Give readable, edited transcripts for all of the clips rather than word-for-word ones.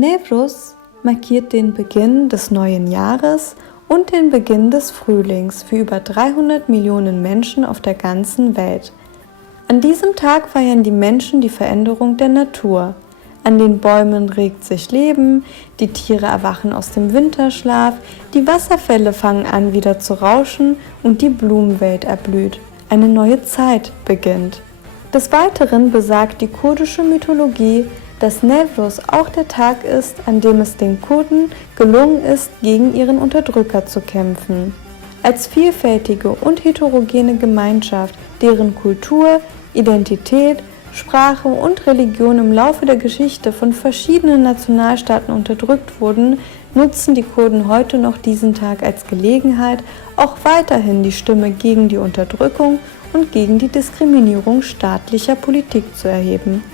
Newroz markiert den Beginn des neuen Jahres und den Beginn des Frühlings für über 300 Millionen Menschen auf der ganzen Welt. An diesem Tag feiern die Menschen die Veränderung der Natur. An den Bäumen regt sich Leben, die Tiere erwachen aus dem Winterschlaf, die Wasserfälle fangen an wieder zu rauschen und die Blumenwelt erblüht. Eine neue Zeit beginnt. Des Weiteren besagt die kurdische Mythologie, dass Newroz auch der Tag ist, an dem es den Kurden gelungen ist, gegen ihren Unterdrücker zu kämpfen. Als vielfältige und heterogene Gemeinschaft, deren Kultur, Identität, Sprache und Religion im Laufe der Geschichte von verschiedenen Nationalstaaten unterdrückt wurden, nutzen die Kurden heute noch diesen Tag als Gelegenheit, auch weiterhin die Stimme gegen die Unterdrückung und gegen die Diskriminierung staatlicher Politik zu erheben.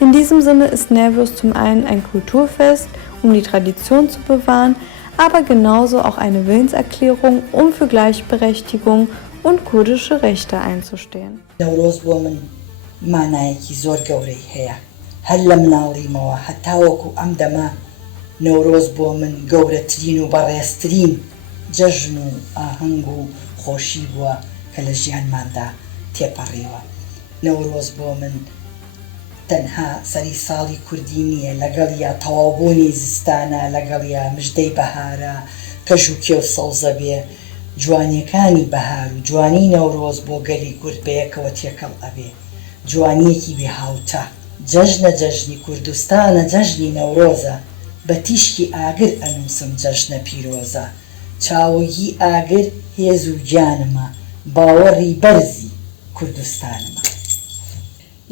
In diesem Sinne ist Newroz zum einen ein Kulturfest, um die Tradition zu bewahren, aber genauso auch eine Willenserklärung, um für Gleichberechtigung und kurdische Rechte einzustehen. مانایەکی زۆر گەورەی هەیە هەر لە مناڵیمەوە هەتاوەکو ئەم دەما نەورۆز بۆ من گەورەترین و بەڕێزترین جەژن و ئاهەنگ و خۆشی بووە کە لە ژیانماندا تێپەڕیوە. نەورۆز بۆ من تەنها سەری ساڵی کوردی نییە، لەگەڵ یا تەواوبوونی زستانە، لەگەڵ یا مژدەی بەهارە، کەژ و کێو سەوزە بێ، جوانیەکانی بەهار و جوانی نەورۆز بۆ گەلی کورد بەیەکەوە تێکەڵ ئەبێ. جوانیەکی بێهاوتە، جەژنە جەژنی کوردستانە، جەژنی نەورۆزە، بە تیشکی ئاگر ئەنووسم جەژنە پیرۆزە، چاوەگی ئاگر هێز و گیانمە، باوەڕی بەرزی کوردستانمە.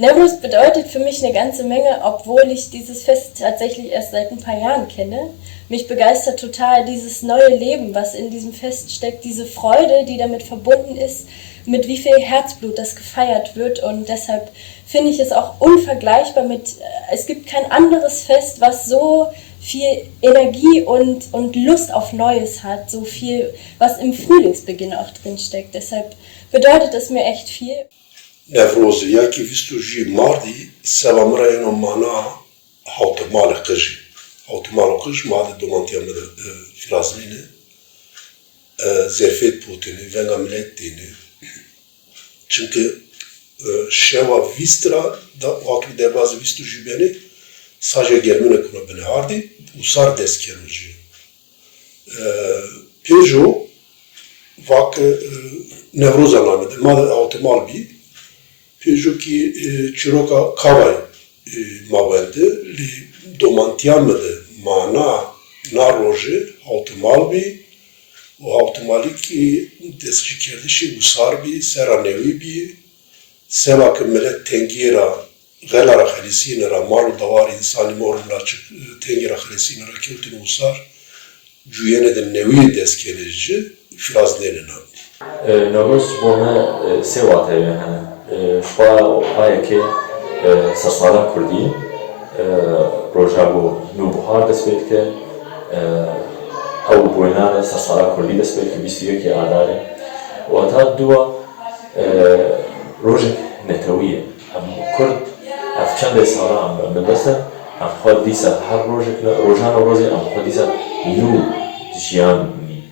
Newroz bedeutet für mich eine ganze Menge, obwohl ich dieses Fest tatsächlich erst seit ein paar Jahren kenne. Mich begeistert total dieses neue Leben, was in diesem Fest steckt, diese Freude, die damit verbunden ist, mit wie viel Herzblut das gefeiert wird, und deshalb finde ich es auch unvergleichbar mit, es gibt kein anderes Fest, was so viel Energie und Lust auf Neues hat, so viel, was im Frühlingsbeginn auch drin steckt. Deshalb bedeutet es mir echt viel. Newroz yekî vîst û jî mardî seva min re yên mana hawtemalê qij e. Hawtemal qij madê domantiya me de firazîne zerfêt potîne, venga millet têne. Çünkü şeva vîstra da wakî derbazê vîst û jî benê saja germîne kuna bine hardî û sar destkerin jî. Pêjo vakî Newroza name de madê hawtemal bî pêjokî çîroka kavayê mawende lê domantiyan me de mana na rojê hawtemal bî û hawtemalîkî destçî kerdişê wîsar bî, sera newî bî, sevakî millet tengêra gelara xelîsînê ra mal û dewarê însanî morin ra tengêra xelîsînê ra kewtîne wîsar cûyêne de newî destkêne jî firazdêne nabî. Newroz bo me sê wateyê hene. Şwa ayekê sersala Kurdî roja bû nûbihar dest pê dike, ew bûyênanê sersala Kurdî dest pê dike bîst û yekê Adarê. Wata dûwa rojek netewî ye. Em Kurd ev çendê salan min dest e, em xwe dîsa her rojek rojana rozê em xwe dîsa nû jiyanî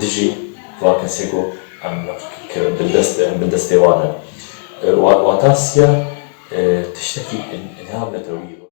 dijî va kesê ku em bi destê wan e. Wata siya tiştekî ilham netewî.